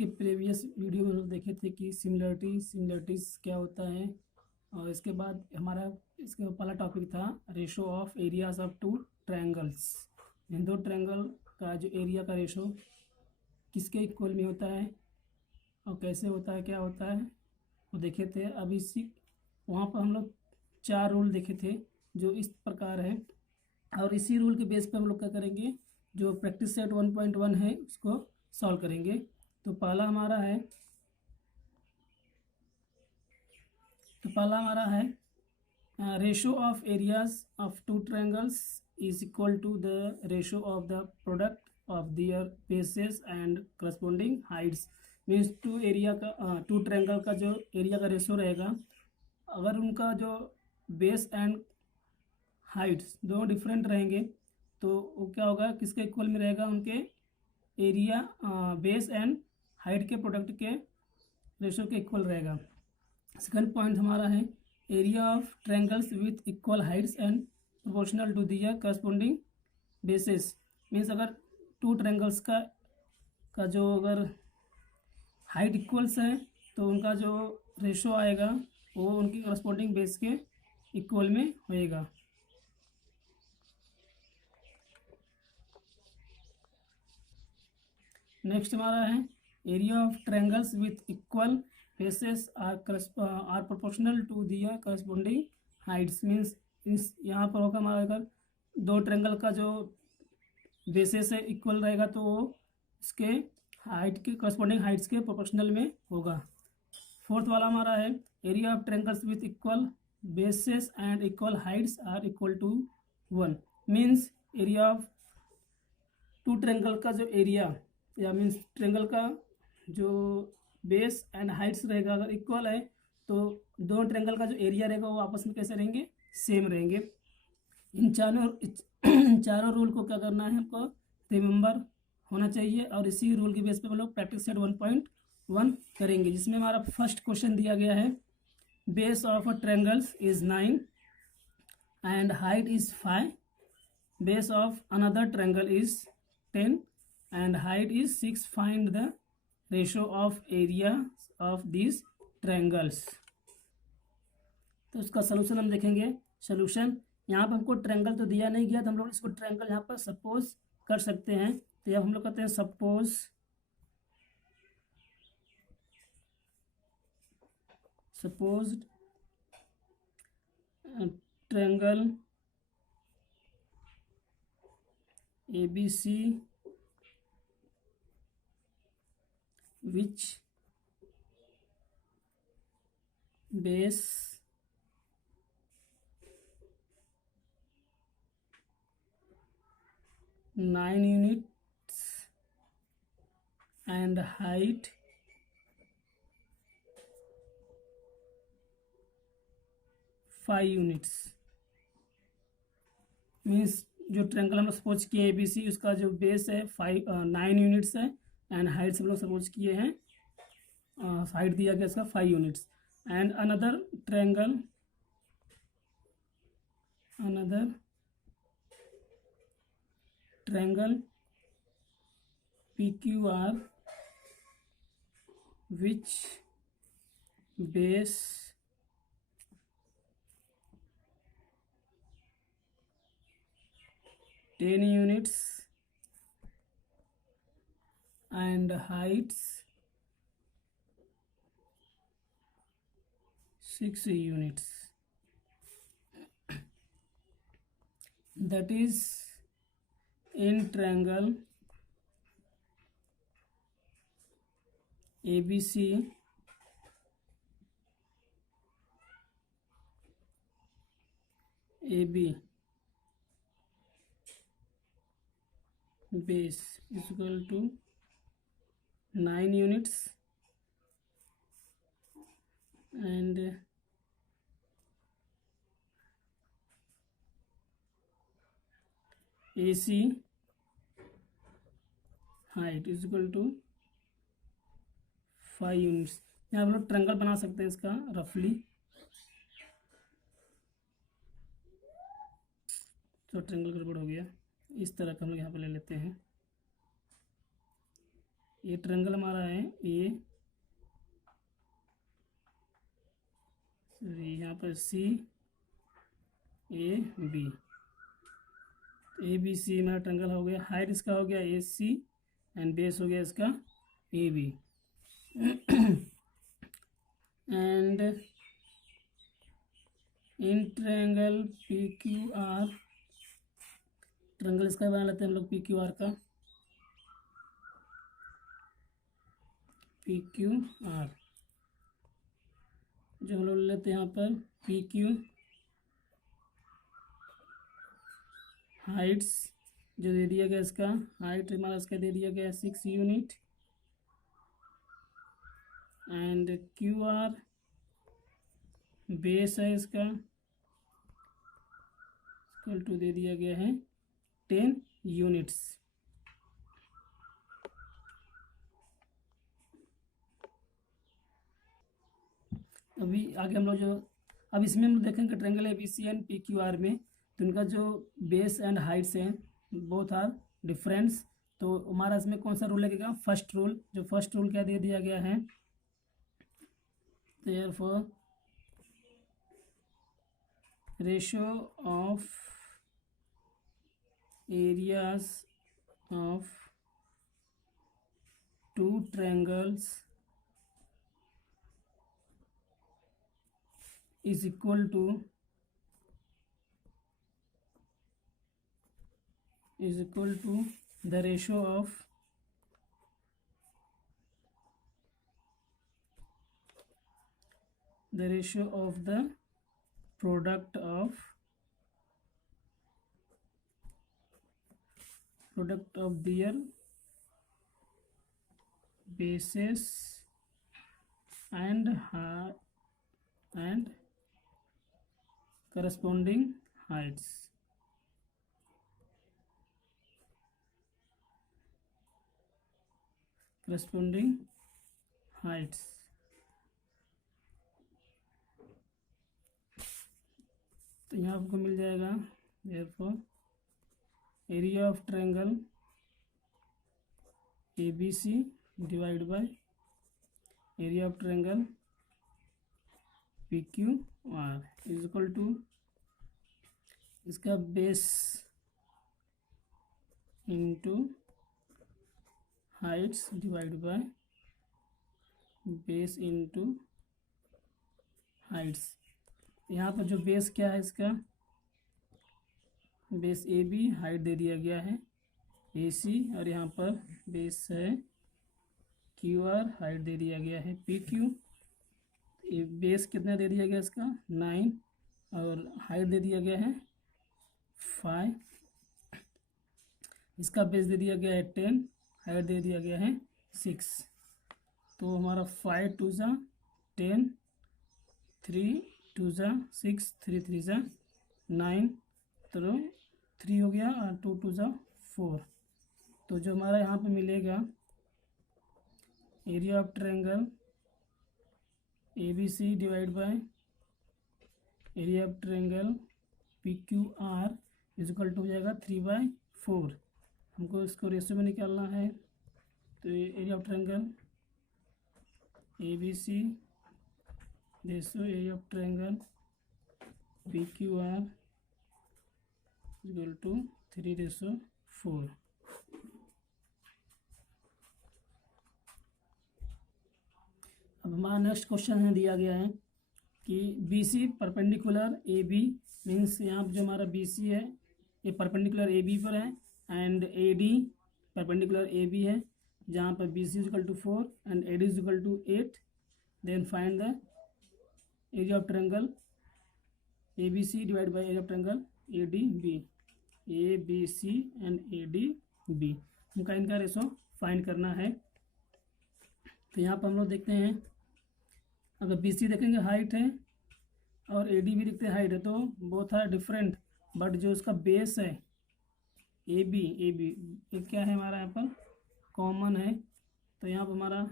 इसके previous video में हम लोग देखे थे कि सिमिलरिटीज़ क्या होता है। और इसके बाद हमारा इसका पहला टॉपिक था ratio of areas of two triangles. इन दो ट्रायंगल का जो एरिया का रेशो किसके इक्वल में होता है और कैसे होता है, क्या होता है, वो देखे थे। अब इसी वहाँ पर हम लोग 4 रूल देखे थे जो इस प्रकार है, और इसी रूल के बेस पे हम लोग क्या करेंगे, जो प्रैक्टिस सेट 1.1 है उसको सॉल्व करेंगे। तो पहला हमारा है ratio of areas of two triangles is equal to the ratio of the product of their bases and corresponding heights. Means two triangle का जो एरिया का रेशो रहेगा, अगर उनका जो बेस एंड हाइट्स दोनों डिफरेंट रहेंगे तो वो क्या होगा, किसके इक्वल में रहेगा, उनके एरिया बेस एंड हाइट के प्रोडक्ट के रेशो के इक्वल रहेगा। सेकंड पॉइंट हमारा है area of triangles with equal heights and proportional to their corresponding bases. Means अगर टू ट्रायंगल्स का जो अगर हाइट इक्वल्स है तो उनका जो रेशो आएगा वो उनकी करस्पॉन्डिंग बेस के इक्वल में होएगा। नेक्स्ट हमारा है area of triangles with equal bases are proportional to their corresponding heights. Means यहाँ पर होगा हमारा, अगर दो ट्रायंगल का जो बेसेस है इक्वल रहेगा तो वो इसके हाइट के करस्पॉन्डिंग हाइट्स के प्रोपोर्शनल में होगा। फोर्थ वाला हमारा है area of triangles with equal bases and equal heights are equal to 1। Means area of two triangle का जो एरिया या मीन्स ट्रायंगल का जो बेस एंड हाइट्स रहेगा अगर इक्वल है तो दोनों ट्रायंगल का जो एरिया रहेगा वो आपस में कैसे रहेंगे, सेम रहेंगे। इन चारों रूल को क्या करना है, हमको रिमेंबर होना चाहिए, और इसी रूल के बेस पे हम लोग प्रैक्टिस सेट 1.1 करेंगे, जिसमें हमारा फर्स्ट क्वेश्चन दिया गया है base of a triangles is 9 and height is 5, base of another triangle is 10 and height is 6. Find the ratio of area of these triangles। तो उसका सोल्यूशन हम देखेंगे। सोल्यूशन यहाँ पर हमको ट्रायंगल तो दिया नहीं गया, तो हम लोग इसको ट्रायंगल यहाँ पर सपोज कर सकते हैं। तो यह हम लोग कहते हैं suppose triangle ABC which base nine units and height 5 units। Means जो ट्रायंगल हम लोग सपोज किए ABC, उसका जो बेस है 9 यूनिट्स है एंड हाइट हम लोग सपोज किए हैं, हाइट दिया गया इसका 5 units. And another triangle PQR which base 10 units and heights 6 units, that is in triangle ABC AB base is equal to 9 units and AC height is equal to 5 units. यहाँ हम लोग triangle बना सकते हैं इसका रफली। तो ट्रायंगल गड़बड़ हो गया, इस तरह का हम लोग यहाँ पर ले लेते हैं। ये ट्रायंगल हमारा है ए, यहाँ पर सी ए बी, ए बी सी हमारा ट्रायंगल हो गया। हाइट इसका हो गया ए सी एंड बेस हो गया इसका A B. And in triangle P Q R, triangle इसका बना लेते हैं हम लोग पी क्यू आर का, पी क्यू आर जो हम लोग लेते हैं यहाँ पर पी क्यू, हाइट्स जो दे दिया गया इसका, हाइट हमारा इसका दे दिया गया 6 unit, and Q R base है इसका इक्वल टू दे दिया गया है 10 यूनिट्स। अभी आगे हम लोग जो अब इसमें हम देखेंगे triangle A B C and P Q R में, तो इनका जो बेस एंड हाइट्स हैं बोथ आर डिफरेंस। तो हमारा इसमें कौन सा रूल लगेगा, फर्स्ट रूल। जो फर्स्ट रूल क्या दे दिया गया है, therefore ratio of areas of two triangles is equal to the ratio of the product of their bases and corresponding heights। तो यहाँ आपको मिल जाएगा therefore area of triangle A B C divide by area of triangle P Q R is equal to इसका base into heights divide by base into heights. यहाँ पर जो base क्या है, इसका बेस ए बी, हाइट दे दिया गया है ए सी, और यहाँ पर बेस है क्यू आर, हाइट दे दिया गया है पी क्यू। बेस कितना दे दिया गया इसका 9 और हाइट दे दिया गया है 5। इसका बेस दे दिया गया है 10, हाइट दे दिया गया है 6। तो हमारा 5 2 जा 10, 3 2 जा 6, 3 3 जा 9, तो 3 हो गया और 2 2 जा 4। तो जो हमारा यहाँ पे मिलेगा area of triangle A B C divide by area of triangle P Q R is equal to हो जाएगा 3/4। हमको इसको रेशियो में निकालना है, तो area of triangle A B C ratio area of triangle P Q R equal to 3/4। अब हमारा नेक्स्ट क्वेश्चन है दिया गया है कि B C perpendicular A B, means यहाँ पर जो हमारा बी सी है ये परपेंडिकुलर ए बी पर है, and A D perpendicular A B है, जहाँ पर B C equal to 4 and A D equal to 8। Then find the area of triangle A B C divide by area of triangle A D B, A B C and A D B. हमका इनका ratio find करना है। तो यहाँ पर हम लोग देखते हैं, अगर बी सी देखेंगे हाइट है और ए डी भी देखते हैं हाइट है, तो बोथ आर डिफरेंट, बट जो उसका बेस है ए बी ये क्या है हमारा यहाँ पर कॉमन है। तो यहाँ पर हमारा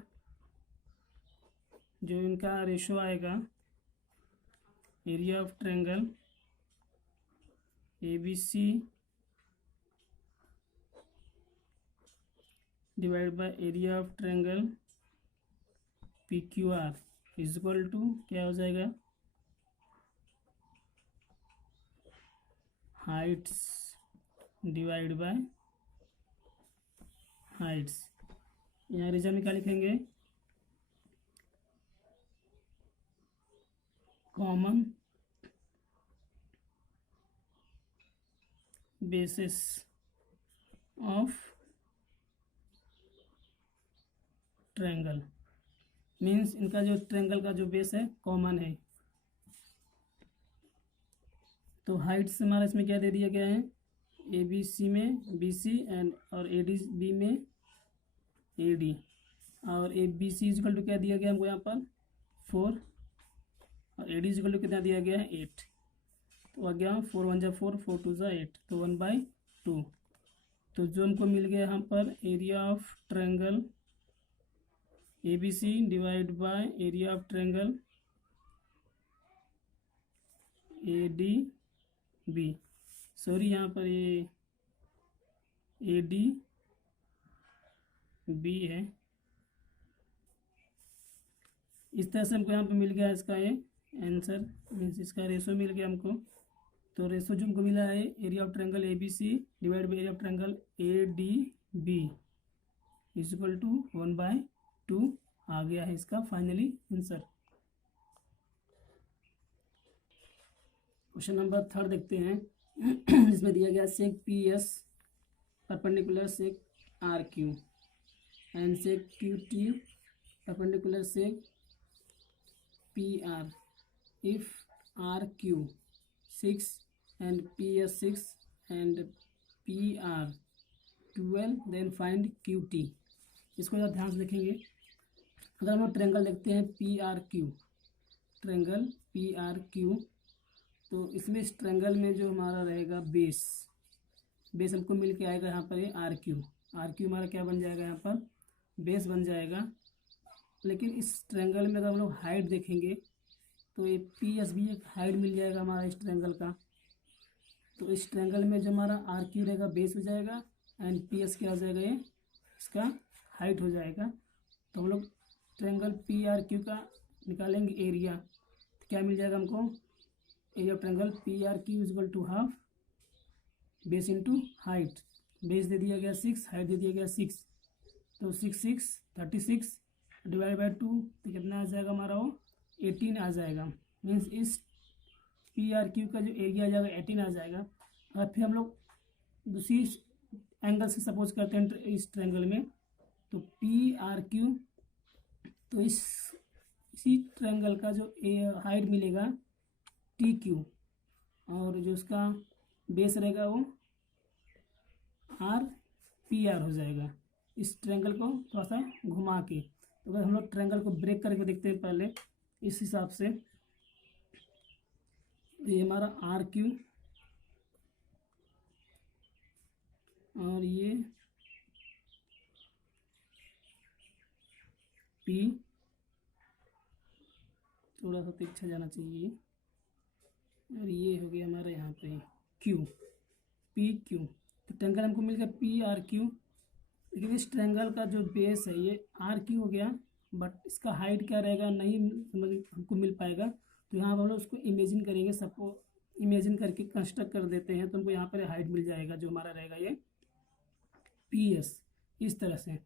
जो इनका रेशो आएगा area of triangle A B C divide by area of triangle P Q R is equal to क्या हो जाएगा, हाइट्स डिवाइड बाय हाइट्स। यहाँ रीजन में क्या लिखेंगे, common basis of triangle, means इनका जो ट्रायंगल का जो बेस है कॉमन है। तो हाइट्स हमारा इसमें क्या दे दिया गया है, ए बी सी में बी सी एंड और ए डी बी में ए डी, और A B C equal to क्या दिया गया हमको यहाँ पर 4 और ए डी इजिकल टू कितना दिया गया है 8। तो आ गया 4 1 जा 4 4 2 जा 8, तो 1/2। तो जो हमको मिल गया यहाँ पर area of triangle A B C divide by area of triangle A D B, sorry यहाँ पर ये ए डी बी है। इस तरह से हमको यहाँ पे मिल गया इसका ये आंसर, मीन्स इसका रेशो मिल गया हमको। तो रेशो जो हमको मिला है area of triangle A B C divide by area of triangle A D B is equal to 1/2 आ गया है इसका फाइनली आंसर। क्वेश्चन नंबर 3 देखते हैं। इसमें दिया गया seg P S perpendicular seg R Q and seg Q T perpendicular seg P R. If R Q 6 and PS 6 and PR 12 then find QT। इसको ज़रा ध्यान से देखेंगे। अगर हम लोग ट्रायंगल देखते हैं PRQ, ट्रायंगल PRQ, तो इसमें इस ट्रायंगल में जो हमारा रहेगा बेस हमको मिल के आएगा यहाँ पर ये RQ हमारा क्या बन जाएगा यहाँ पर बेस बन जाएगा। लेकिन इस ट्रायंगल में अगर हम लोग हाइट देखेंगे तो ये PS भी एक हाइट मिल जाएगा हमारा इस ट्रायंगल का। तो इस ट्रायंगल में जो हमारा आर क्यू रहेगा बेस हो जाएगा एंड पी एस क्या हो जाएगा ये इसका हाइट हो जाएगा। तो हम लोग ट्रायंगल पी आर क्यू का निकालेंगे एरिया, तो क्या मिल जाएगा हमको, area of triangle P R Q is equal to half base into height. Base दे दिया गया 6, हाइट दे दिया गया 6, तो 6 36 डिवाइड बाई 2 तो कितना आ जाएगा हमारा वो 18 आ जाएगा। मीन्स इस पी आर क्यू का जो एरिया आ जाएगा 18 आ जाएगा। और फिर हम लोग दूसरी एंगल से सपोज करते हैं इस ट्रायंगल में, तो पी आर क्यू, तो इसी ट्रायंगल का जो हाइट मिलेगा टी क्यू और जो उसका बेस रहेगा वो आर पी आर हो जाएगा। इस ट्रायंगल को थोड़ा सा घुमा के, तो अगर हम लोग ट्रायंगल को ब्रेक करके देखते हैं पहले इस हिसाब से, ये हमारा आर क्यू और ये पी, थोड़ा सा तिरछा जाना चाहिए, और ये हो गया हमारा यहाँ पे क्यू पी क्यू। तो ट्रायंगल हमको मिल गया पी आर क्यू। लेकिन इस ट्रायंगल का जो बेस है ये आर क्यू हो गया, बट इसका हाइट क्या रहेगा नहीं समझ हमको मिल पाएगा। तो यहाँ पर हम लोग उसको इमेजिन करेंगे, सबको इमेजिन करके कंस्ट्रक्ट कर देते हैं, तो हमको यहाँ पर हाइट मिल जाएगा जो हमारा रहेगा ये पी एस इस तरह से।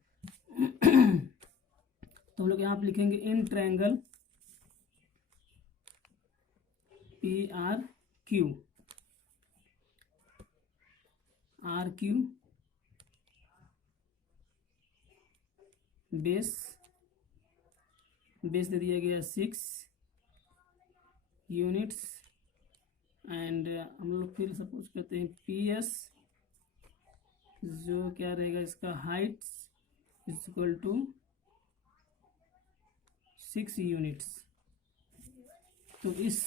तो हम लोग यहाँ पर लिखेंगे in triangle P R Q base दे दिया गया 6 यूनिट्स एंड हम लोग फिर सपोज करते हैं पी एस जो क्या रहेगा इसका height is equal to 6 units. तो इस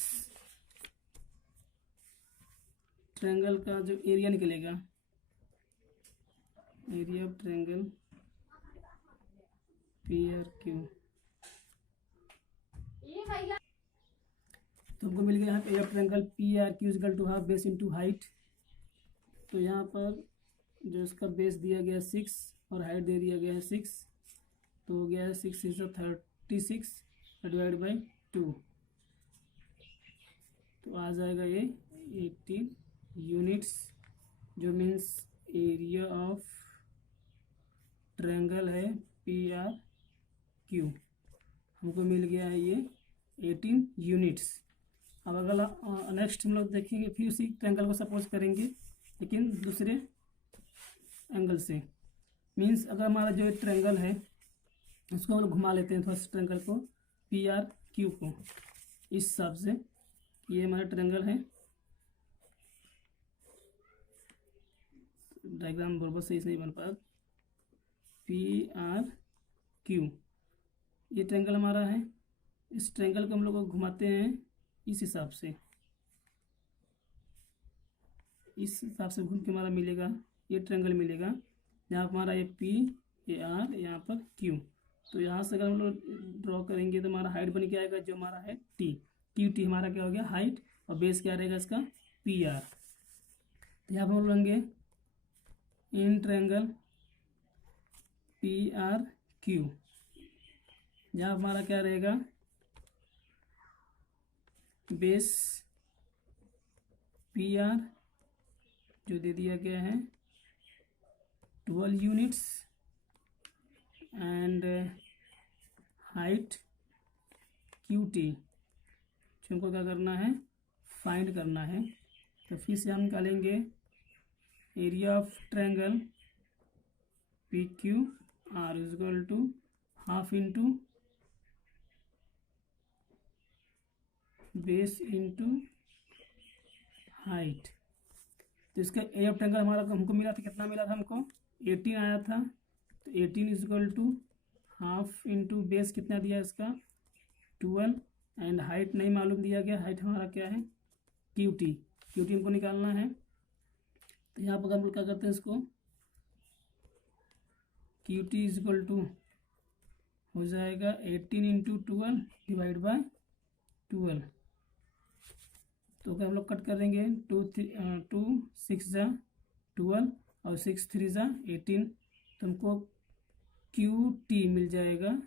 ट्रायंगल का जो एरिया निकलेगा, area of triangle P R Q, तो हमको मिल गया यहाँ पे area of triangle P R Q equal to half base into height. तो यहाँ पर जो इसका बेस दिया गया 6 और हाइट दे दिया गया है 6, तो हो गया है 6 इज 36 डिवाइड बाई 2, तो आ जाएगा ये 18 यूनिट्स, जो मीन्स एरिया ऑफ ट्रायंगल है PRQ, हमको मिल गया है ये 18 यूनिट्स। अब अगला नेक्स्ट हम लोग देखेंगे, फिर उसी ट्रायंगल को सपोज करेंगे लेकिन दूसरे एंगल से। मीन्स अगर हमारा जो ट्रायंगल है उसको हम लोग घुमा लेते हैं थोड़ा सा, ट्रायंगल को PRQ को इस हिसाब से, ये हमारा ट्रायंगल है, डायग्राम बराबर सही से नहीं बन पाया, PRQ ये ट्रायंगल हमारा है। इस ट्रायंगल को हम लोग घुमाते हैं इस हिसाब से, इस हिसाब से घूम के हमारा मिलेगा ये ट्रायंगल मिलेगा, यहाँ हमारा ये P, ये R, यहाँ पर Q। तो यहाँ से अगर हम लोग ड्रॉ करेंगे तो हमारा हाइट बन के आएगा जो हमारा है T, QT हमारा क्या हो गया हाइट, और बेस क्या रहेगा इसका PR। तो यहाँ पर हम लेंगे इन ट्रायंगल PRQ, यहाँ हमारा क्या रहेगा बेस PR जो दे दिया गया है 12 यूनिट्स एंड हाइट QT जो हमको क्या करना है फाइंड करना है। तो फिर से हम निकालेंगे area of triangle PQR is equal to half into base into height. तो इसका एरिया ऑफ ट्रायंगल हमारा हमको मिला था, कितना मिला था हमको 18 आया था, तो 18 is equal to half into base कितना दिया इसका 12 एंड हाइट नहीं मालूम दिया गया, हाइट हमारा क्या है QT हमको निकालना है। तो यहाँ पर हम लोग क्या करते हैं इसको QT इज इक्वल टू हो जाएगा 18 इंटू 12 डिवाइड बाय 12, तो क्या हम लोग कट कर देंगे 2 6 जा 12 और 6 3 जा 18, तो हमको QT मिल जाएगा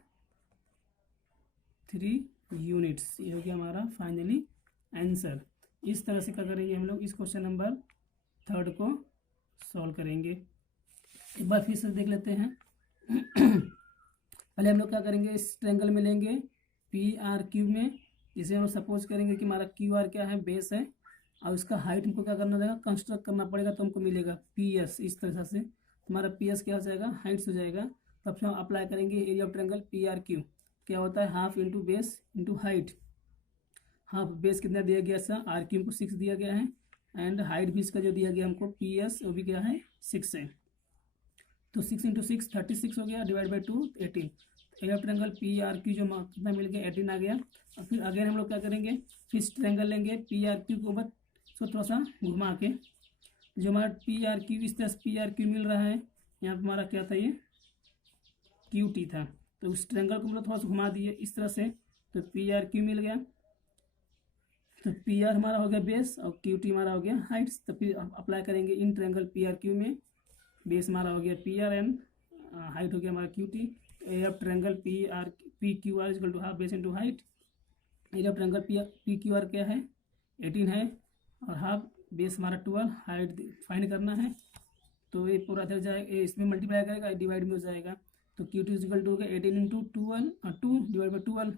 3 यूनिट्स। ये हो गया हमारा फाइनली आंसर। इस तरह से क्या करेंगे हम लोग इस क्वेश्चन नंबर 3 को सॉल्व करेंगे। एक बार फिर से देख लेते हैं। पहले हम लोग क्या करेंगे इस ट्रायंगल में लेंगे PRQ में, इसे हम लोग सपोज करेंगे कि हमारा QR क्या है बेस है, और उसका हाइट हमको क्या करना रहेगा कंस्ट्रक्ट करना पड़ेगा, तो हमको मिलेगा PS। इस तरह से हमारा PS क्या हो जाएगा हाइट्स हो जाएगा। तब से हम अप्लाई करेंगे एरिया ऑफ ट्रायंगल PRQ, क्या होता है half into base into height. Half base कितना दिया गया सर RQ को 6 दिया गया है, एंड हाइट भी इसका जो दिया गया हमको PS वो भी क्या है 6 है, तो 6 इंटू 6 36 हो गया, divide by 2 18। Area of triangle PRQ जो कितना मिल गया 18 आ गया। और फिर अगेन हम लोग क्या करेंगे फिर ट्रायंगल लेंगे PRQ को, बस इसको थोड़ा सा घुमा के, जो हमारा PRQ इस तरह से PRQ मिल रहा है, यहाँ पर हमारा क्या था ये QT था, तो उस ट्रायंगल को हम लोग थोड़ा सा घुमा दिए इस तरह से, तो PRQ मिल गया। तो PR हमारा हो गया बेस और QT हमारा हो गया हाइट्स। तो फिर अप्लाई करेंगे इन ट्रायंगल PRQ में, बेस हमारा हो गया PR एंड हाइट हो गया हमारा QT। Area of triangle PQR equal to half base into height. Area of triangle PQR क्या है 18 है, और हाफ बेस हमारा 12, हाइट फाइंड करना है, तो ये पूरा इधर जाएगा, इसमें मल्टीप्लाई करेगा डिवाइड में हो जाएगा, तो QT इक्वल टू हो गया 18 इंटू 2 डिवाइड बाई 12,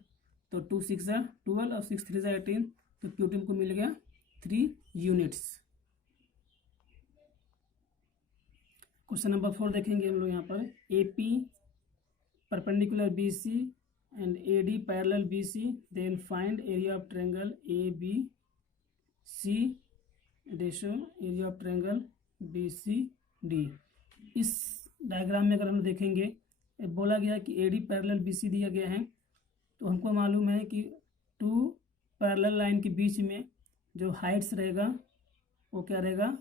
तो 2 6 जा 12 और 6 3 जा 18, तो QT को मिल गया 3 यूनिट्स। क्वेश्चन नंबर 4 देखेंगे हम लोग यहाँ पर AP perpendicular BC and AD parallel BC, then find area of triangle ABC ratio area of triangle BCD। इस डायग्राम में अगर हम देखेंगे बोला गया कि AD पैरेलल BC दिया गया है, तो हमको मालूम है कि 2 पैरेलल लाइन के बीच में जो हाइट्स रहेगा वो क्या रहेगा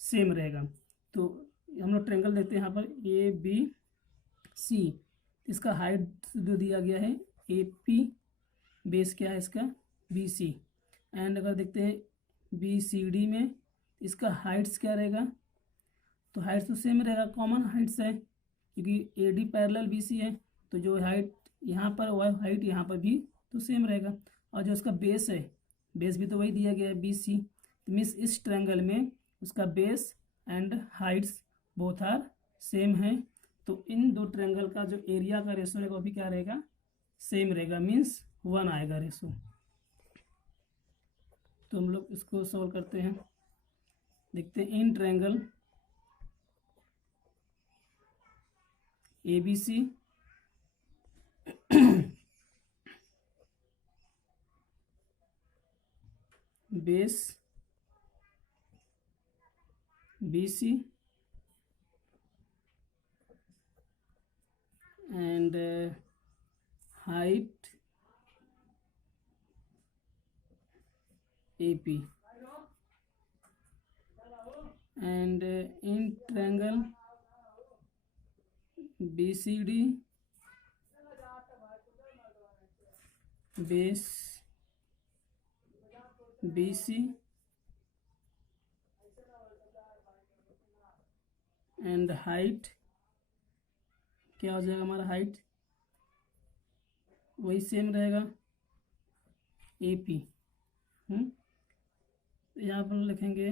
सेम रहेगा। तो हम लोग ट्रायंगल देखते हैं यहाँ पर ABC, इसका हाइट जो दिया गया है AP, बेस क्या है इसका BC, एंड अगर देखते हैं BCD में इसका हाइट्स क्या रहेगा, तो हाइट्स तो सेम रहेगा, कॉमन हाइट्स है, क्योंकि A D parallel B C है, तो जो हाइट यहाँ पर वह हाइट यहाँ पर भी तो सेम रहेगा। और जो उसका बेस है, बेस भी तो वही दिया गया है बी सी, तो मीन्स इस ट्रायंगल में उसका base and heights both are same है। तो इन दो ट्रायंगल का जो एरिया का रेशो रहेगा वो भी क्या रहेगा, सेम रहेगा, मीन्स 1 आएगा रेशो। तो हम लोग इसको सॉल्व करते हैं, देखते हैं in triangle A B C base B C and height AP, and in triangle BCD base BC and height क्या हो जाएगा हमारा, हाइट वही सेम रहेगा AP। यहाँ पर लिखेंगे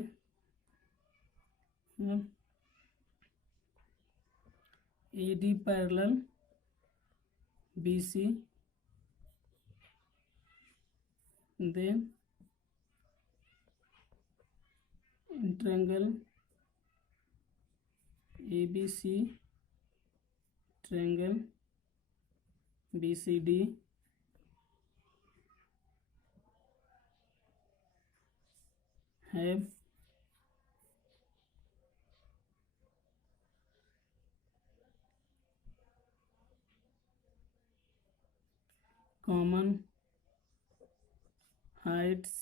A D parallel B C, then triangle A B C triangle B C D have common heights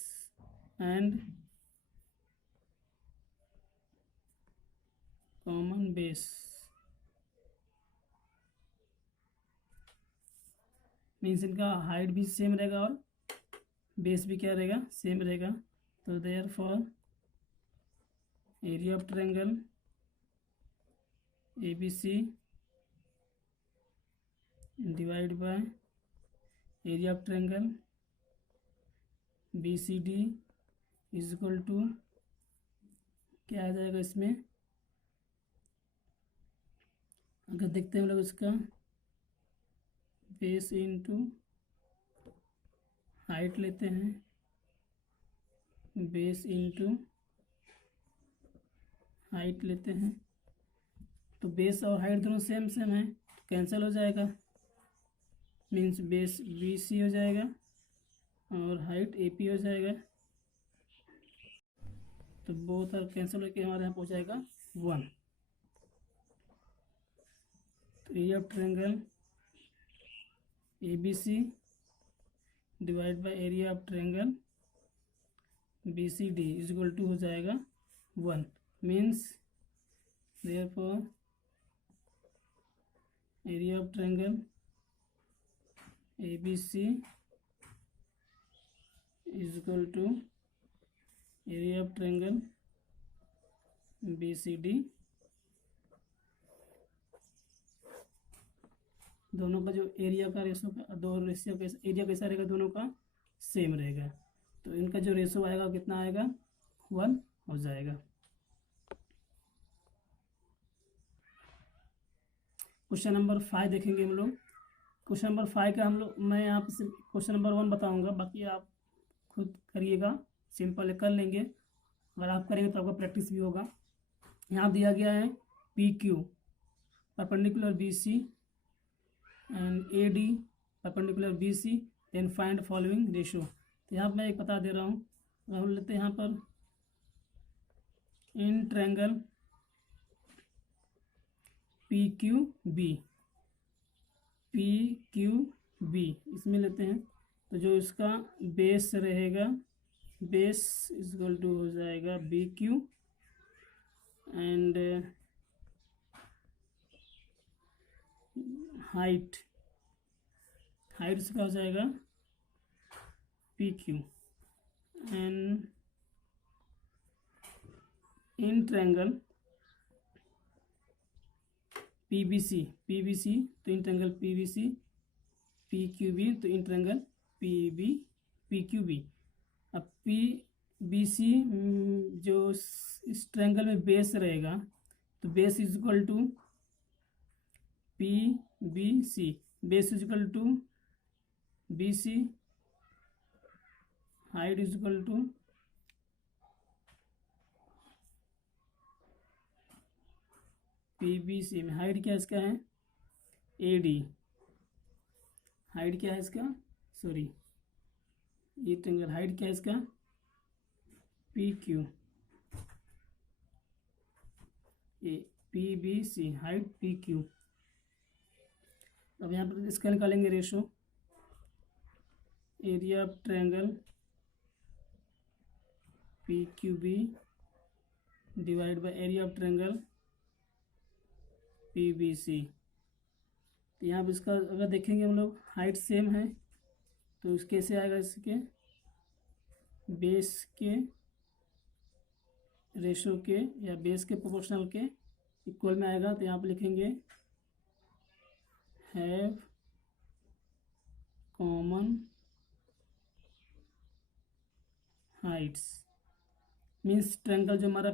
and common base, means इनका हाइट भी सेम रहेगा और बेस भी क्या रहेगा, सेम रहेगा। तो therefore area of triangle A B C divide by area of triangle B C D is equal to क्या आ जाएगा इसमें, अगर देखते हैं हम लोग इसका बेस इंटू हाइट लेते हैं, बेस इंटू हाइट लेते हैं, तो बेस और हाइट दोनों सेम सेम है, तो कैंसिल हो जाएगा, मीन्स बेस बी सी हो जाएगा और हाइट ए पी हो जाएगा। तो बोथ आर कैंसिल होकर हमारे यहाँ पहुँच जाएगा 1। तो area of triangle A B C divide by area of triangle B C D is equal to हो जाएगा 1, means therefore area of triangle A B C is equal to area of triangle B C D, दोनों का जो area का ratio का, दो ratio का area कैसा रहेगा, दोनों का सेम रहेगा, तो इनका जो रेशो आएगा कितना आएगा, 1 हो जाएगा। क्वेश्चन नंबर 5 देखेंगे हम लोग। क्वेश्चन नंबर 5 का हम लोग, मैं यहाँ पे सिर्फ क्वेश्चन नंबर 1 बताऊंगा, बाकी आप खुद करिएगा, सिंपल कर लेंगे, अगर आप करेंगे तो आपका प्रैक्टिस भी होगा। यहाँ दिया गया है P Q perpendicular B C and A D perpendicular B C, then find following ratio. तो यहाँ पर मैं एक बता दे रहा हूँ, अगर हम लेते हैं यहाँ पर in triangle P Q B, इसमें लेते हैं, तो जो इसका बेस रहेगा, बेस इज इक्वल टू हो जाएगा बी क्यू एंड हाइट इसका हो जाएगा P Q, and in triangle PBC, PBC तो इन ट्रायंगल PBC, PQB तो इन ट्रायंगल PQB। अब PBC जो इस ट्रायंगल में बेस रहेगा तो base is equal to PBC, base is equal to BC, height is equal to PBC में height क्या इसका है AD, हाइट क्या है इसका, सॉरी ये ट्रायंगल हाइट क्या है इसका PQ, PBC हाइट PQ। अब यहाँ पर इसका निकालेंगे ratio, area of triangle PQB divide by area of triangle PBC। तो यहाँ पर इसका अगर देखेंगे हम लोग हाइट सेम है तो इस कैसे आएगा, इसके बेस के रेशो के या बेस के प्रोपोर्शनल के इक्वल में आएगा। तो यहाँ पर लिखेंगे have common Heights, means triangle जो हमारा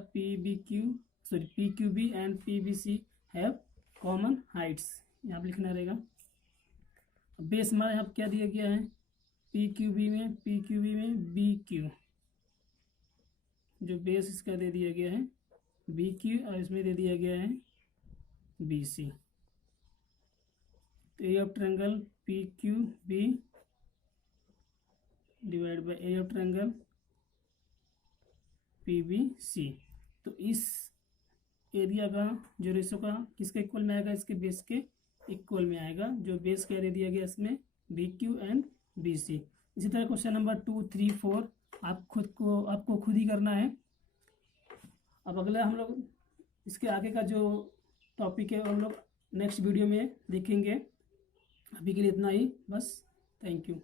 PQB and PBC have common Heights, यहाँ पर लिखना रहेगा। बेस हमारा यहाँ क्या दिया गया है PQB में BQ, जो बेस इसका दे दिया गया है BQ और इसमें दे दिया गया है BC। तो area of triangle PQB divide by area of triangle PBC। तो इस एरिया का जो रेशो का किसके इक्वल में आएगा, इसके बेस के इक्वल में आएगा, जो बेस क्या दे दिया गया इसमें BQ एंड BC। इसी तरह क्वेश्चन नंबर 2, 3, 4 आपको खुद ही करना है। अब अगला हम लोग इसके आगे का जो टॉपिक है हम लोग नेक्स्ट वीडियो में देखेंगे। अभी के लिए इतना ही बस, थैंक यू।